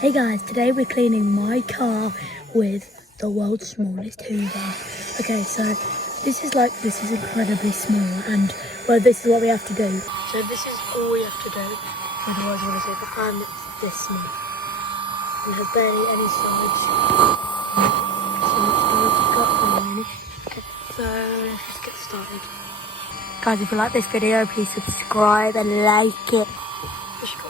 Hey guys, today we're cleaning my car with the world's smallest hoover. Okay, so this is incredibly small, and this is what we have to do. So this is all we have to do. Otherwise, what is it? The pan is this small. It has barely any sides. Okay, so let's get started. Guys, if you like this video, please subscribe and like it. Let's go.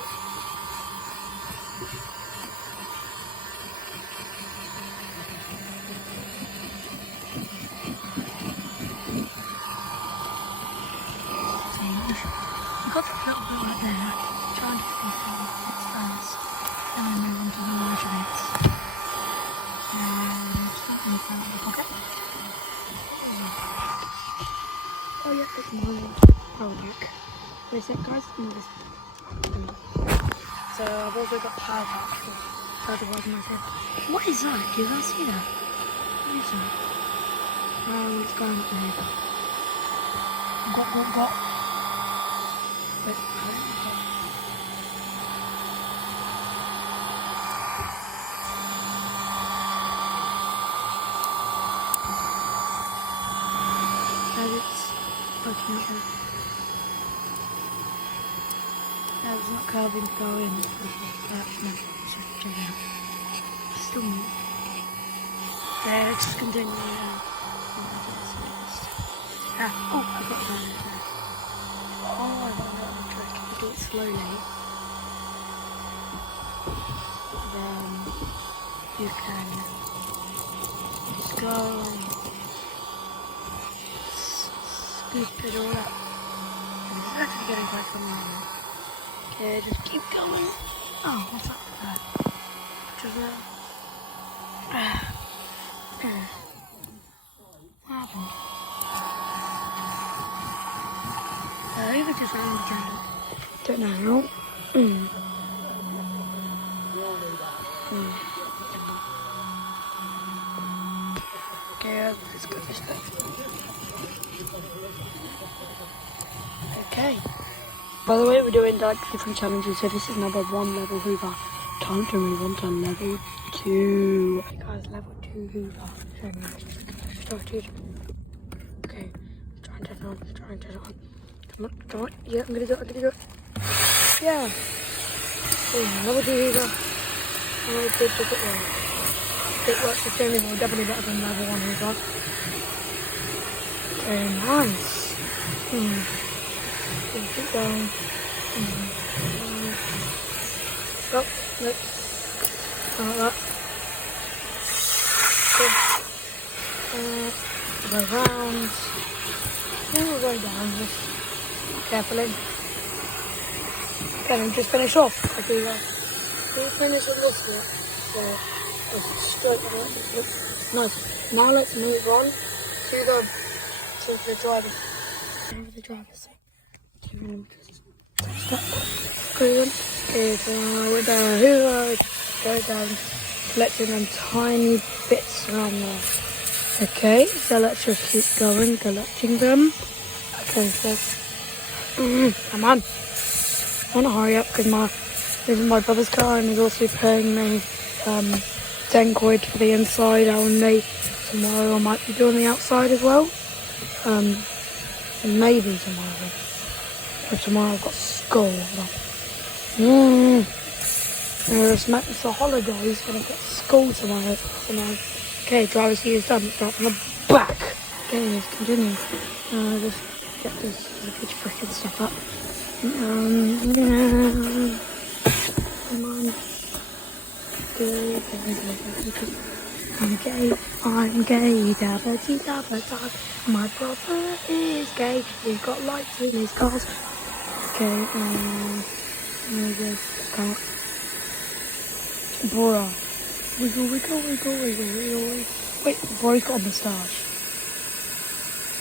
You got that little bit right there. Try and get these little bits first, and then move on to the larger bits. And start in front of the pocket. Oh yeah, that's mine. Oh look. Wait a sec, guys. So I've also got power back for otherwise myself. What is that? Do you guys see that? What is that? Oh, it's going up there. Got. Wait, it's working out there. No, it's not curving to go in. No, check it out. Still move. There, just continue. Oh, I got that in there. Oh, I got another trick. If you do it slowly, then you can just go and scoop it all up. And it's actually getting quite fun now. Okay, just keep going. Oh, what's up with that? Just what happened? I think I just ran the candle. Don't know how. Okay, let's go this way. Okay. By the way, we're doing like different challenges. So this is number 1 level hoover. Time to move on to level 2. Okay, guys, level 2 hoover. Started. Okay, try and turn it on. Come on. Yeah, I'm gonna do it. Yeah. Oh, level 2 hoover. Oh, it well. It works the same level, definitely better than level 1 hoover. Okay, nice. Keep going. Oh, look. Like that. Go round. We'll go down just carefully. Okay, then just finish off. I do that. We'll finish on this bit. So, straight on. Nice. Now let's move on to the driver. Over the driver's seat. With the hoover, go down, collecting them tiny bits around there. Okay, so let's just keep going, collecting them. Okay, so come on. I want to hurry up because this is my brother's car and he's also paying me 10 quid for the inside only. Tomorrow I might be doing the outside as well. And maybe tomorrow. But tomorrow I've got school. It's the holidays when I've got school tomorrow. Okay, driver's seat is done. Start from the back. Okay, let's continue. Just get this pitch brick and stuff up. Come on. I'm gay, dabba-dee-dabba-da. My brother is gay, he's got lights in his cars. Okay, come on. Bora. Wiggle. Wait, Bora's got a moustache.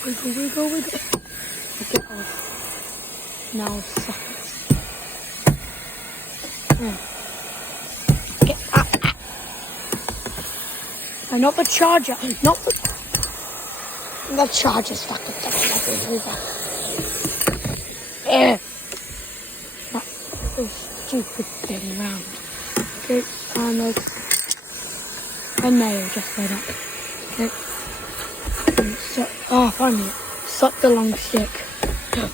Wiggle. Get off. Now, suckers. Get up. And not the charger, the charger's fucking over. Not so stupid thing round. Okay, and there's a nail just like that. Okay. So, oh, finally, suck the long stick.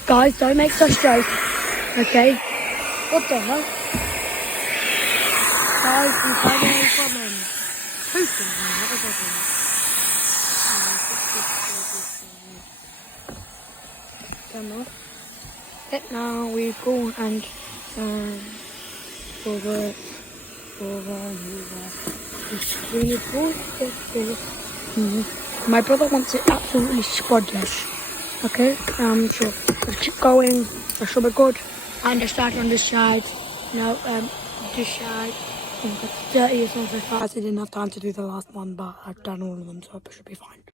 Guys, don't make such jokes. Okay. What the hell? Guys, we've had a problem. Who's going to have a problem? Come on. Now we've gone and hoover. It's really cool. My brother wants it absolutely spotless. Okay, so let's keep going. That should be good. And I start on this side. Now, this side. It's dirty as well so far. I didn't have time to do the last one, but I've done all of them, so it should be fine.